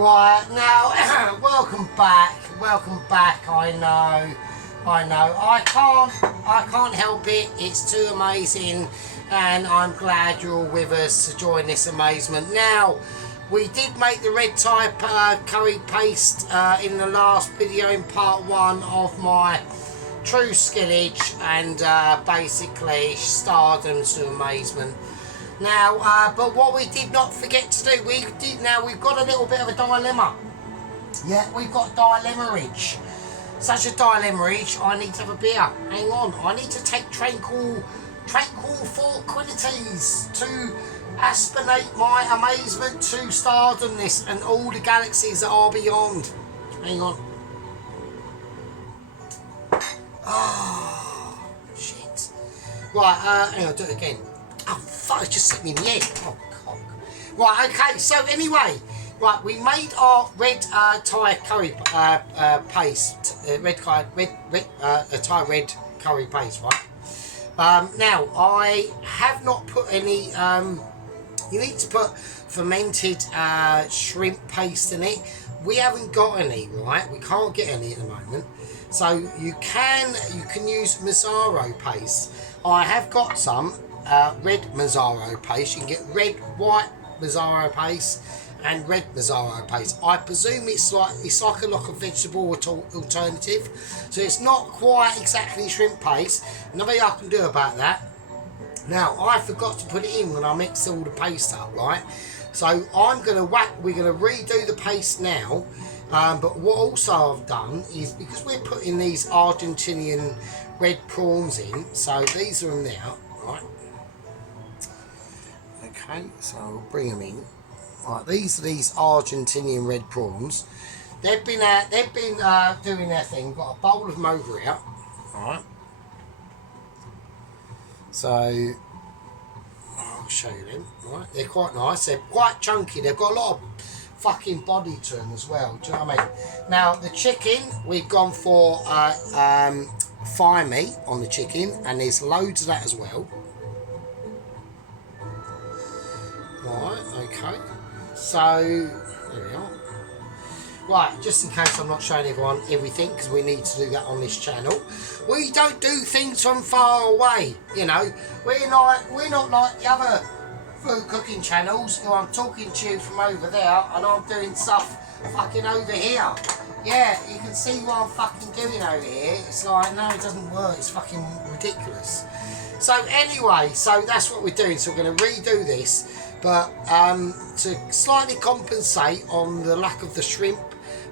Right, now, welcome back, I know, I can't help it, it's too amazing, and I'm glad you're all with us to join this amazement. Now, we did make the red type curry paste in the last video in part 1 of my true skillage, and basically stardom to amazement. Now, but what we did not forget to do, we've got a little bit of a dilemma. Yeah, we've got dilemma-age. Such a dilemma-age, I need to have a beer. Hang on, I need to take tranquil forquinities to aspirate my amazement to stardomness and all the galaxies that are beyond. Hang on. Oh, shit. Right, hang on, do it again. Oh, fuck, it's just sitting in the head. Oh, cock. Right, okay, so anyway, right, we made our red Thai curry paste, Thai red curry paste, right? Now, I have not put any, you need to put fermented shrimp paste in it. We haven't got any, right? We can't get any at the moment. So you can use Mazzaro paste. I have got some red Mazzaro paste. You can get red, white Mazzaro paste and red Mazzaro paste. I presume it's like a vegetable alternative, so it's not quite exactly shrimp paste. Nothing I can do about that. Now, I forgot to put it in when I mixed all the paste up, right? So we're gonna redo the paste now. But what also I've done is, because we're putting these Argentinian red prawns in, so these are them now, right? Okay, so I'll bring them in. Right, these are these Argentinian red prawns. They've been doing their thing. Got a bowl of them over here, right? So I'll show you them. Right, they're quite nice. They're quite chunky. They've got a lot of fucking body to them as well. Do you know what I mean? Now the chicken, we've gone for thigh meat on the chicken, and there's loads of that as well. Right, okay. So there we are. Right, just in case I'm not showing everyone everything, because we need to do that on this channel. We don't do things from far away, you know. We're not like the other food cooking channels who I'm talking to you from over there and I'm doing stuff fucking over here. Yeah, you can see what I'm fucking doing over here. It's like, no, it doesn't work. It's fucking ridiculous. So anyway, so that's what we're doing. So we're going to redo this, but to slightly compensate on the lack of the shrimp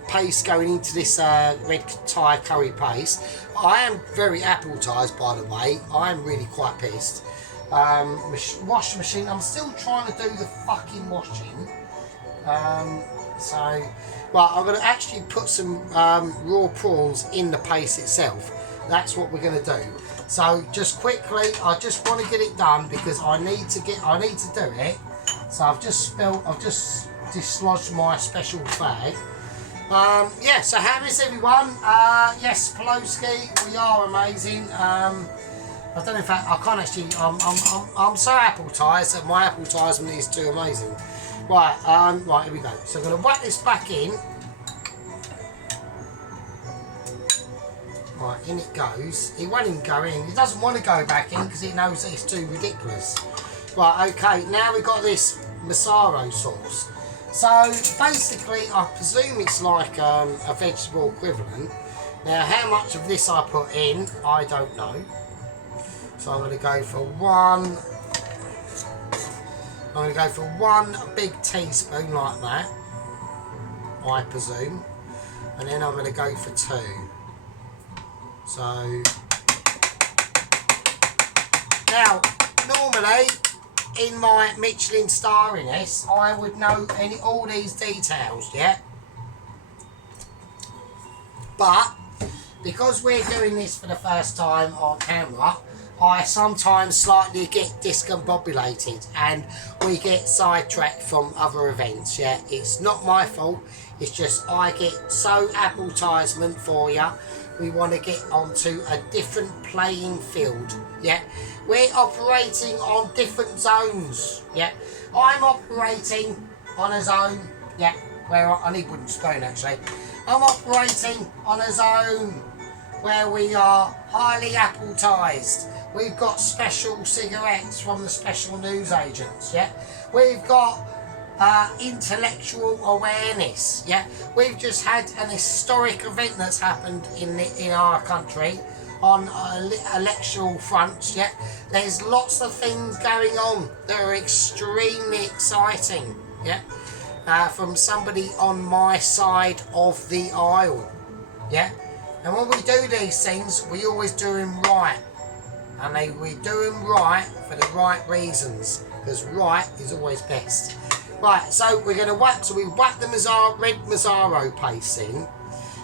paste going into this red Thai curry paste. I am very appetized, by the way. I am really quite pissed. Wash machine, I'm still trying to do the fucking washing. So, well, I'm going to actually put some raw prawns in the paste itself. That's what we're going to do. So just quickly, I just want to get it done because I need to do it. So I've just dislodged my special flag. Yeah, so how is everyone? Yes, Pelosi, we are amazing. I don't know if I can't actually. I'm so appetized that my appetizement is too amazing. Right, right, here we go. So I'm going to whack this back in. Right, in it goes. It won't even go in. It doesn't want to go back in because it knows that it's too ridiculous. Right, okay. Now we've got this Mazzaro sauce. So basically, I presume it's like a vegetable equivalent. Now, how much of this I put in, I don't know. So I'm going to go for one big teaspoon like that, I presume, and then I'm going to go for 2. So now, normally in my Michelin starriness, I would know all these details, yeah. But because we're doing this for the first time on camera, I sometimes slightly get discombobulated and we get sidetracked from other events, yeah. It's not my fault, it's just I get so advertisement for you. We want to get onto a different playing field, yeah. We're operating on different zones, yeah. I'm operating on a zone, yeah. where I need wooden spoon actually. I'm operating on a zone where we are highly appletised. We've got special cigarettes from the special news agents, yeah? We've got intellectual awareness, yeah? We've just had an historic event that's happened in our country on electoral fronts, yeah? There's lots of things going on that are extremely exciting, yeah? From somebody on my side of the aisle, yeah? And when we do these things, we always do them right. And we do them right for the right reasons, because right is always best. Right, so we're going to whack, so we whack the red Mazzaro paste in,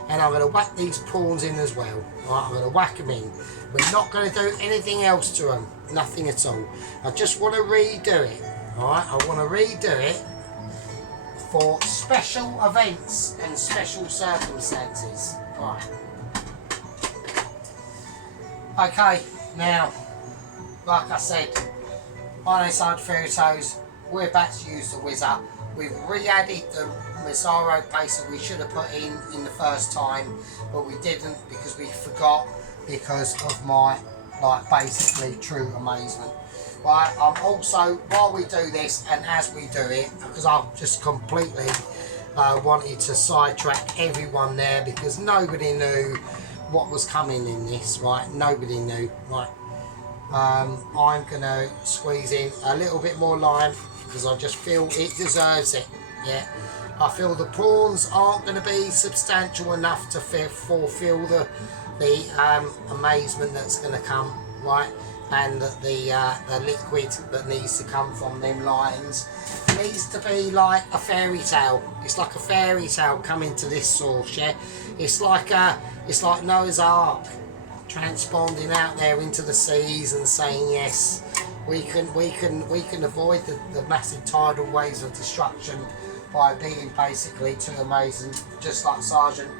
and I'm going to whack these prawns in as well. Right, I'm going to whack them in. We're not going to do anything else to them, nothing at all. I just want to redo it, alright, I want to redo it for special events and special circumstances. Right. Okay, now, like I said, on Inside Fairytales, we're about to use the Whizzer. We've re-added the Mazzaro paste that we should have put in the first time, but we didn't because we forgot because of my, like, basically true amazement. Right, I'm also, while we do this and as we do it, because I've just completely wanted to sidetrack everyone there because nobody knew what was coming in this, right? Nobody knew, right? I'm going to squeeze in a little bit more lime because I just feel it deserves it, yeah? I feel the prawns aren't going to be substantial enough to fulfill the amazement that's going to come, right? And the liquid that needs to come from them lines needs to be like a fairy tale. It's like a fairy tale coming to this source, yeah? It's like Noah's Ark transponding out there into the seas and saying yes, we can avoid the massive tidal waves of destruction by being basically too amazing, just like Sergeant.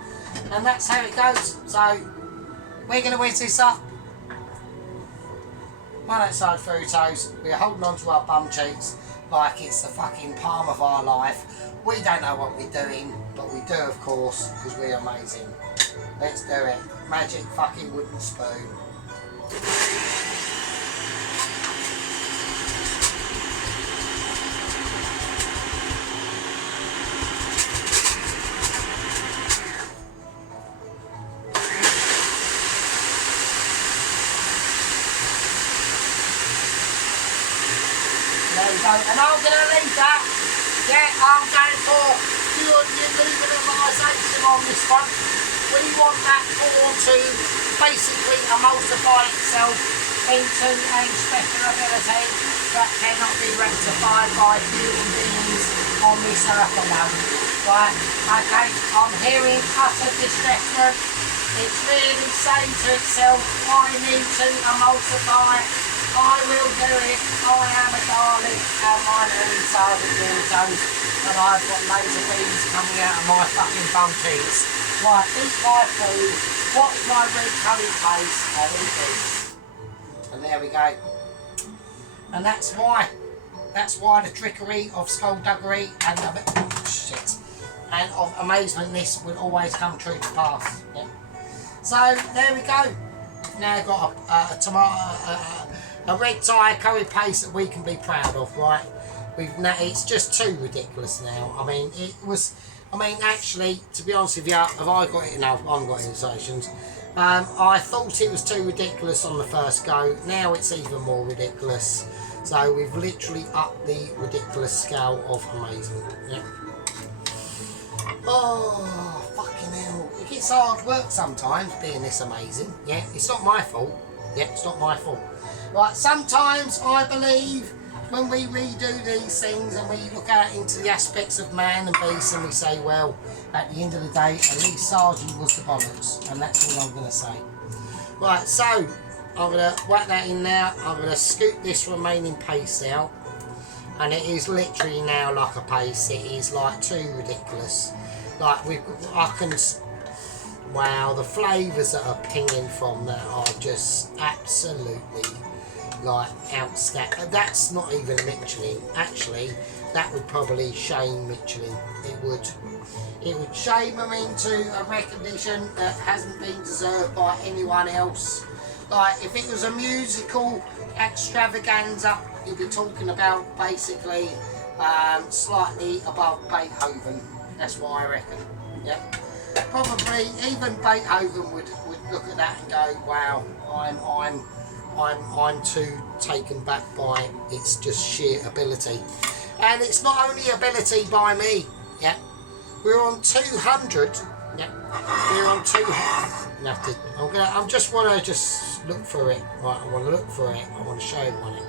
And that's how it goes. So we're going to whiz this up. On Outside Fairytales, we're holding on to our bum cheeks like it's the fucking palm of our life. We don't know what we're doing, but we do, of course, because we're amazing. Let's do it. Magic fucking wooden spoon. There we go. And I'm going to leave that. Yeah, I'm going for your mineralisation on this one. We want that corn to basically emulsify itself into a special ability that cannot be rectified by human beings on this earth alone. Right, okay, I'm hearing utter distressment. It's really saying to itself, I need to emulsify. I will do it. I am a darling and my name is Sergeant Fairytales and I've got laser beams coming out of my fucking bum cheeks. Right, eat my food, watch my red curry paste, and eat this. And there we go. And that's why the trickery of skullduggery and of amazementness will always come true to pass. Yeah. So there we go. Now I've got a tomato, a red Thai curry paste that we can be proud of, right? It's just too ridiculous now. I mean, actually, to be honest with you, have I got it? No, I haven't got any stations. I thought it was too ridiculous on the first go. Now it's even more ridiculous. So we've literally upped the ridiculous scale of amazement. Yeah. Oh, fucking hell. It gets hard work sometimes being this amazing. Yeah, it's not my fault. Yeah, it's not my fault. Right, sometimes I believe when we redo these things and we look out into the aspects of man and beast and we say, well, at the end of the day, at least Sergeant was the bollocks, and that's all I'm going to say. Right, so I'm going to whack that in now. I'm going to scoop this remaining paste out, and it is literally now like a paste. It is like too ridiculous. Like wow, the flavours that are pinging from that are just absolutely like outstanding. That's not even Michelin. Actually, that would probably shame Michelin. It would. It would shame them into a recognition that hasn't been deserved by anyone else. Like, if it was a musical extravaganza, you'd be talking about basically slightly above Beethoven. That's what I reckon. Yeah. Probably even Beethoven would look at that and go, wow, I'm too taken back by its just sheer ability. And it's not only ability by me. Yeah. We're on 200. Yeah. We're on 200. I just want to just look for it. Right, I want to look for it. I want to show everyone it.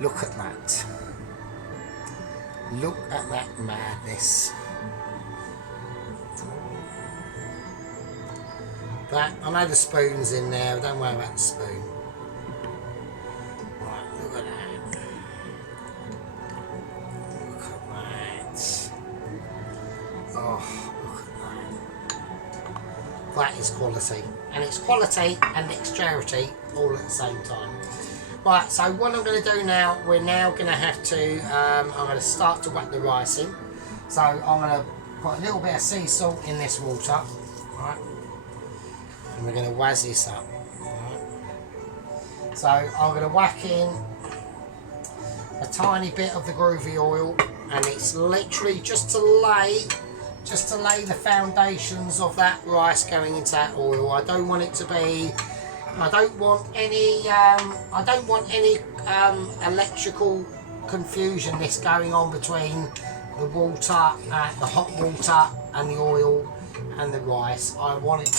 Look at that. Look at that madness. That, I know the spoon's in there, don't worry about the spoon. Right, look at that. Look at that. Oh, look at that. That is quality. And it's quality and dexterity all at the same time. Right, so what I'm going to do now, we're now going to have to, I'm going to start to whack the rice in. So I'm going to put a little bit of sea salt in this water. Right. And we're going to wazz this up. Right. So I'm going to whack in a tiny bit of the groovy oil, and it's literally just to lay the foundations of that rice going into that oil. I don't want it to be, I don't want any electrical confusion this going on between the water, the hot water and the oil and the rice. I want it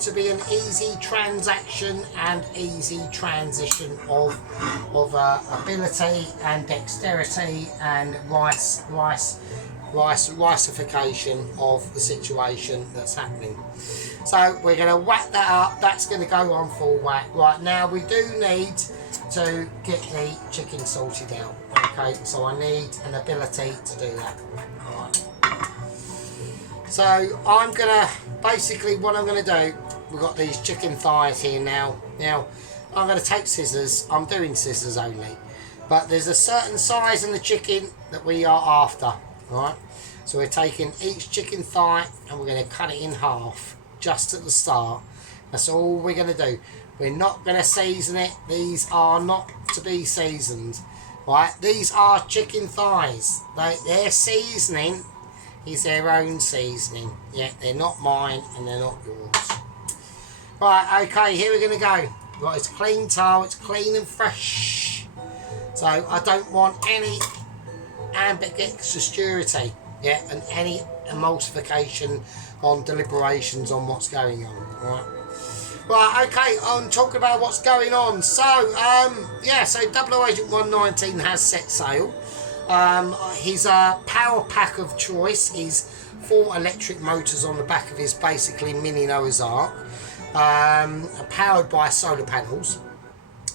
to be an easy transaction and easy transition of ability and dexterity and riceification of the situation that's happening. So we're going to whack that up. That's going to go on full whack. Right, now we do need to get the chicken sorted out. Okay, so I need an ability to do that. Alright. So I'm going to, basically what I'm going to do, we've got these chicken thighs here now. Now, I'm going to take scissors. I'm doing scissors only. But there's a certain size in the chicken that we are after. Right? So we're taking each chicken thigh and we're going to cut it in half just at the start. That's all we're going to do. We're not going to season it. These are not to be seasoned. Right? These are chicken thighs. Their seasoning is their own seasoning. Yeah, they're not mine and they're not yours. Right, okay, here we're going to go. Right, it's clean towel, it's clean and fresh. So I don't want any ambiguity, yeah, and any emulsification on deliberations on what's going on. Right. Right, okay, I'm talking about what's going on. So, yeah, so 00 Agent 119 has set sail. His power pack of choice is 4 electric motors on the back of his basically mini Noah's Ark, powered by solar panels.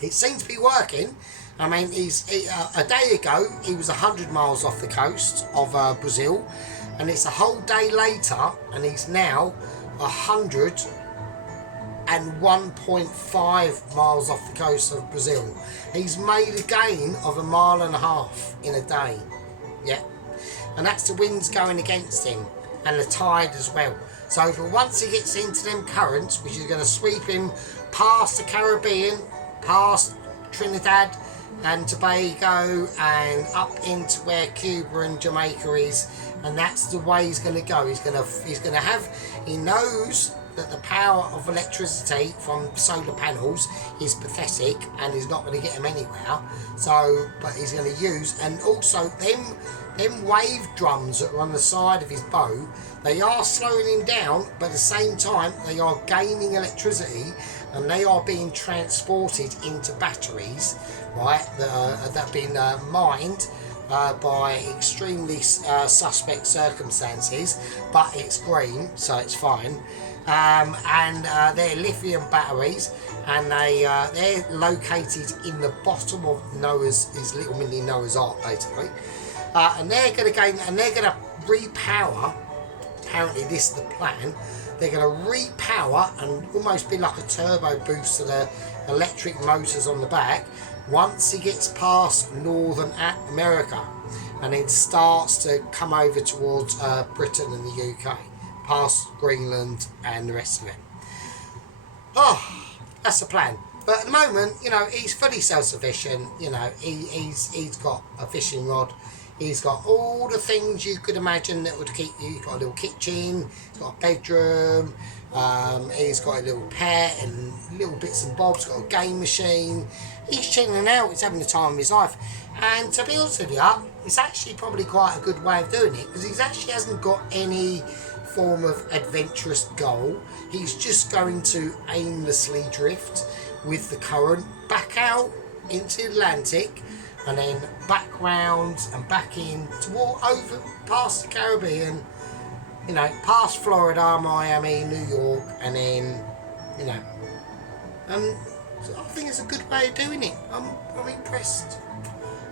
It seems to be working. I mean, a day ago he was 100 miles off the coast of Brazil, and it's a whole day later and he's now 101.5 miles off the coast of Brazil. He's made a gain of 1.5 miles in a day. Yeah. And that's the winds going against him and the tide as well. So but once he gets into them currents, which is going to sweep him past the Caribbean, past Trinidad and Tobago and up into where Cuba and Jamaica is, and that's the way he's going to go. He knows that the power of electricity from solar panels is pathetic and is not going to get him anywhere. So, but he's going to use, and also them wave drums that are on the side of his bow, they are slowing him down, but at the same time they are gaining electricity and they are being transported into batteries, right, that have been mined by extremely suspect circumstances, but it's green, so it's fine. And they're lithium batteries, and they're located in the bottom of his little mini Noah's Ark, basically. And they're going to gain, and they're going to repower. Apparently, this is the plan. They're going to repower and almost be like a turbo boost to the electric motors on the back once he gets past Northern America. and then starts to come over towards Britain and the UK, past Greenland and the rest of it. Oh, that's the plan. But at the moment, you know, he's fully self-sufficient. You know, he's got a fishing rod. He's got all the things you could imagine that would keep you. He's got a little kitchen. He's got a bedroom. He's got a little pet and little bits and bobs. He's got a game machine. He's chilling out. He's having the time of his life. And to be honest with you, it's actually probably quite a good way of doing it, because he actually hasn't got any form of adventurous goal. He's just going to aimlessly drift with the current back out into the Atlantic, and then back round and back in toward over past the Caribbean, you know, past Florida, Miami, New York, and then, you know, and I think it's a good way of doing it. I'm impressed.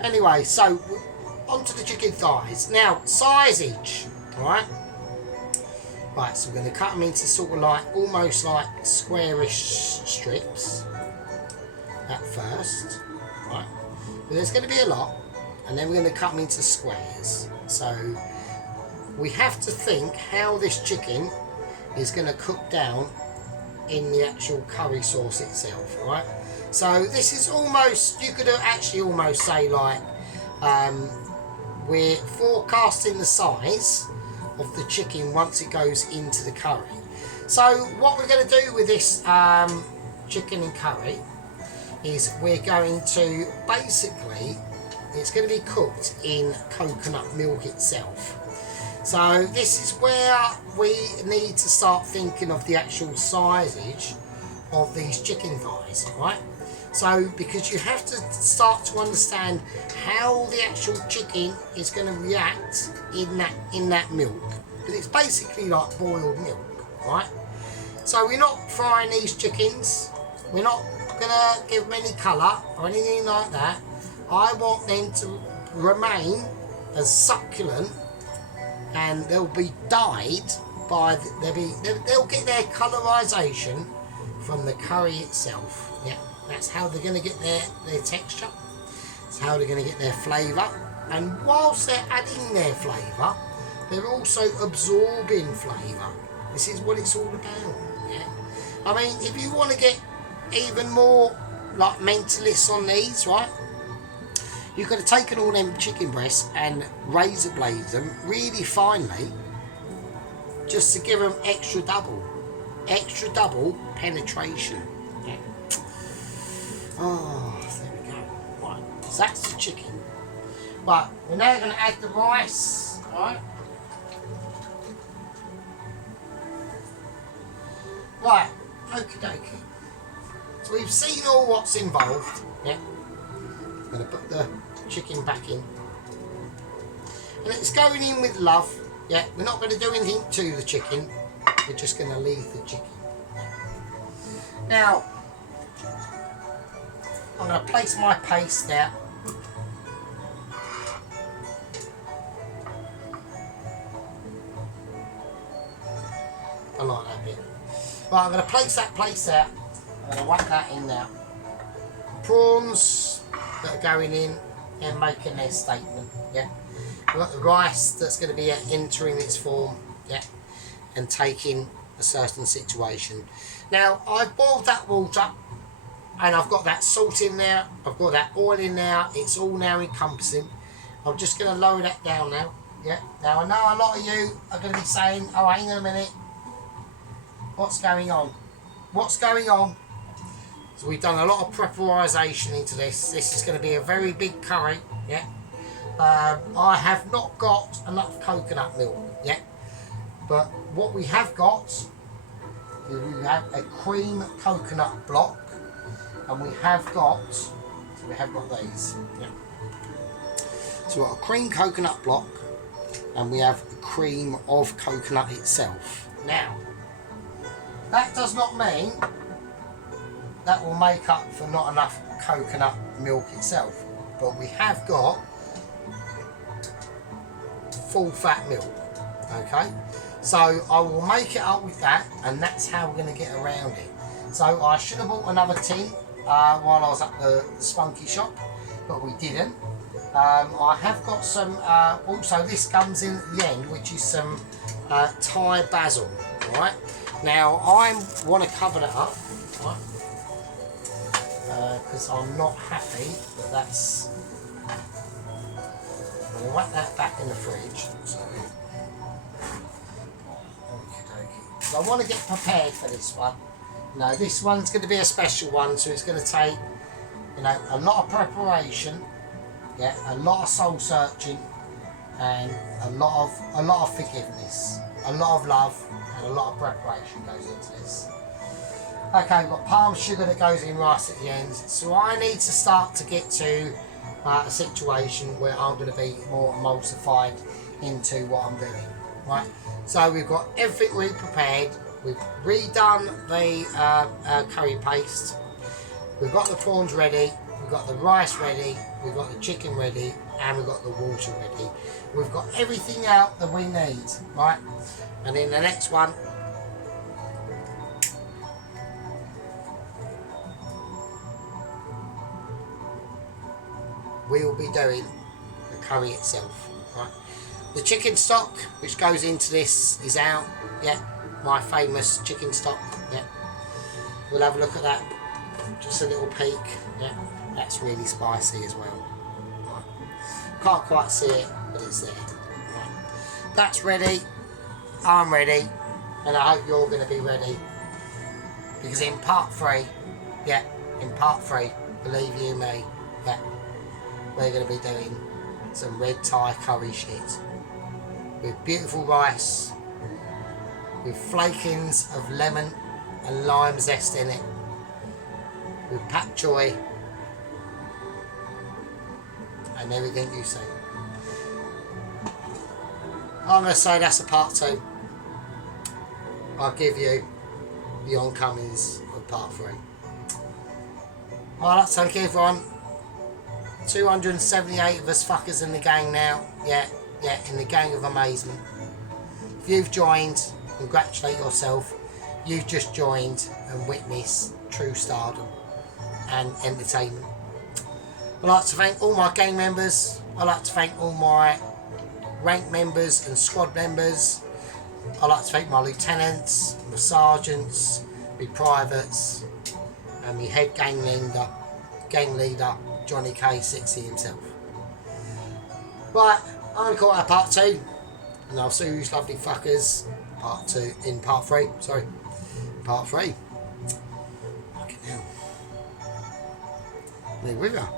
Anyway, so onto the chicken thighs. Now, sizeage, right? Right, so we're going to cut them into sort of like, almost like squarish strips at first, right? But there's going to be a lot, and then we're going to cut them into squares. So we have to think how this chicken is going to cook down in the actual curry sauce itself, right? So this is almost, you could actually almost say like, we're forecasting the size of the chicken once it goes into the curry. So what we're going to do with this chicken and curry is we're going to basically, it's going to be cooked in coconut milk itself. So this is where we need to start thinking of the actual sizeage of these chicken thighs, right? So because you have to start to understand how the actual chicken is going to react in that milk, because it's basically like boiled milk, right? So we're not frying these chickens. We're not going to give them any colour or anything like that. I want them to remain as succulent, and they'll be dyed by they'll get their colorization from the curry itself. Yeah, that's how they're going to get their texture. That's how they're going to get their flavour. And whilst they're adding their flavour, they're also absorbing flavour. This is what it's all about. Yeah, I mean, if you want to get even more like mentalists on these, right? You could have taken all them chicken breasts and razor blades them really finely, just to give them extra double penetration. Yeah. Oh, there we go. Right, so that's the chicken. Right, we're now going to add the rice. Right. Right, okie dokie. So we've seen all what's involved. Yeah. I'm going to put the chicken back in, and it's going in with love. Yeah, we're not going to do anything to the chicken, we're just going to leave the chicken. Now I'm going to place my paste there. I like that bit. Right, I'm going to place that there. I'm going to whack that in there. Prawns that are going in and making their statement. Yeah, we've got the rice that's going to be entering its form. Yeah, and taking a certain situation. Now I've boiled that water, and I've got that salt in there, I've got that oil in there, it's all now encompassing. I'm just going to lower that down now. Yeah, now I know a lot of you are going to be saying, oh, hang on a minute, what's going on? What's going on? So we've done a lot of preparation into this. This is going to be a very big curry. Yeah. I have not got enough coconut milk yet, but what we have got is we have a cream coconut block, and we have got these. Yeah. So we've got a cream coconut block, and we have a cream of coconut itself. Now, that does not mean that will make up for not enough coconut milk itself, but we have got full fat milk. Okay, so I will make it up with that, and that's how we're going to get around it. So I should have bought another tin while I was at the spunky shop, but we didn't. I have got some, also this comes in at the end, which is some Thai basil, right? Now I want to cover that up, right? Because I'm not happy that that's, I'm going to whack that back in the fridge. So, I want to get prepared for this one. No, this one's going to be a special one, so it's going to take, you know, a lot of preparation, yeah, a lot of soul searching, and a lot of forgiveness, a lot of love, and a lot of preparation goes into this. Okay, we've got palm sugar that goes in right at the end, so I need to start to get to a situation where I'm going to be more emulsified into what I'm doing, right? So we've got everything we prepared. We've redone the curry paste. We've got the prawns ready. We've got the rice ready. We've got the chicken ready, and we've got the water ready. We've got everything out that we need, right? And in the next one, we will be doing the curry itself, right? The chicken stock which goes into this is out, yeah, my famous chicken stock, yeah. We'll have a look at that, just a little peek, yeah, that's really spicy as well. Right. Can't quite see it, but it's there. Right. That's ready, I'm ready, and I hope you're going to be ready, because in part 3, yeah, in part 3, believe you me, yeah, we're going to be doing some red Thai curry shit with beautiful rice, with flakings of lemon and lime zest in it, with pak choy and everything you see. I'm going to say that's a part 2. I'll give you the oncomings of part 3. I'd like to thank everyone. 278 of us fuckers in the gang now. Yeah, in the gang of amazement. If you've joined, congratulate yourself. You've just joined and witnessed true stardom and entertainment. I'd like to thank all my gang members. I'd like to thank all my rank members and squad members. I'd like to thank my lieutenants, my sergeants, my privates, and my head gang leader, Johnny K60 himself. Right, I'm going to call that part 2, and I'll see you lovely fuckers part 3, sorry, part 3. Fucking hell. Live with her.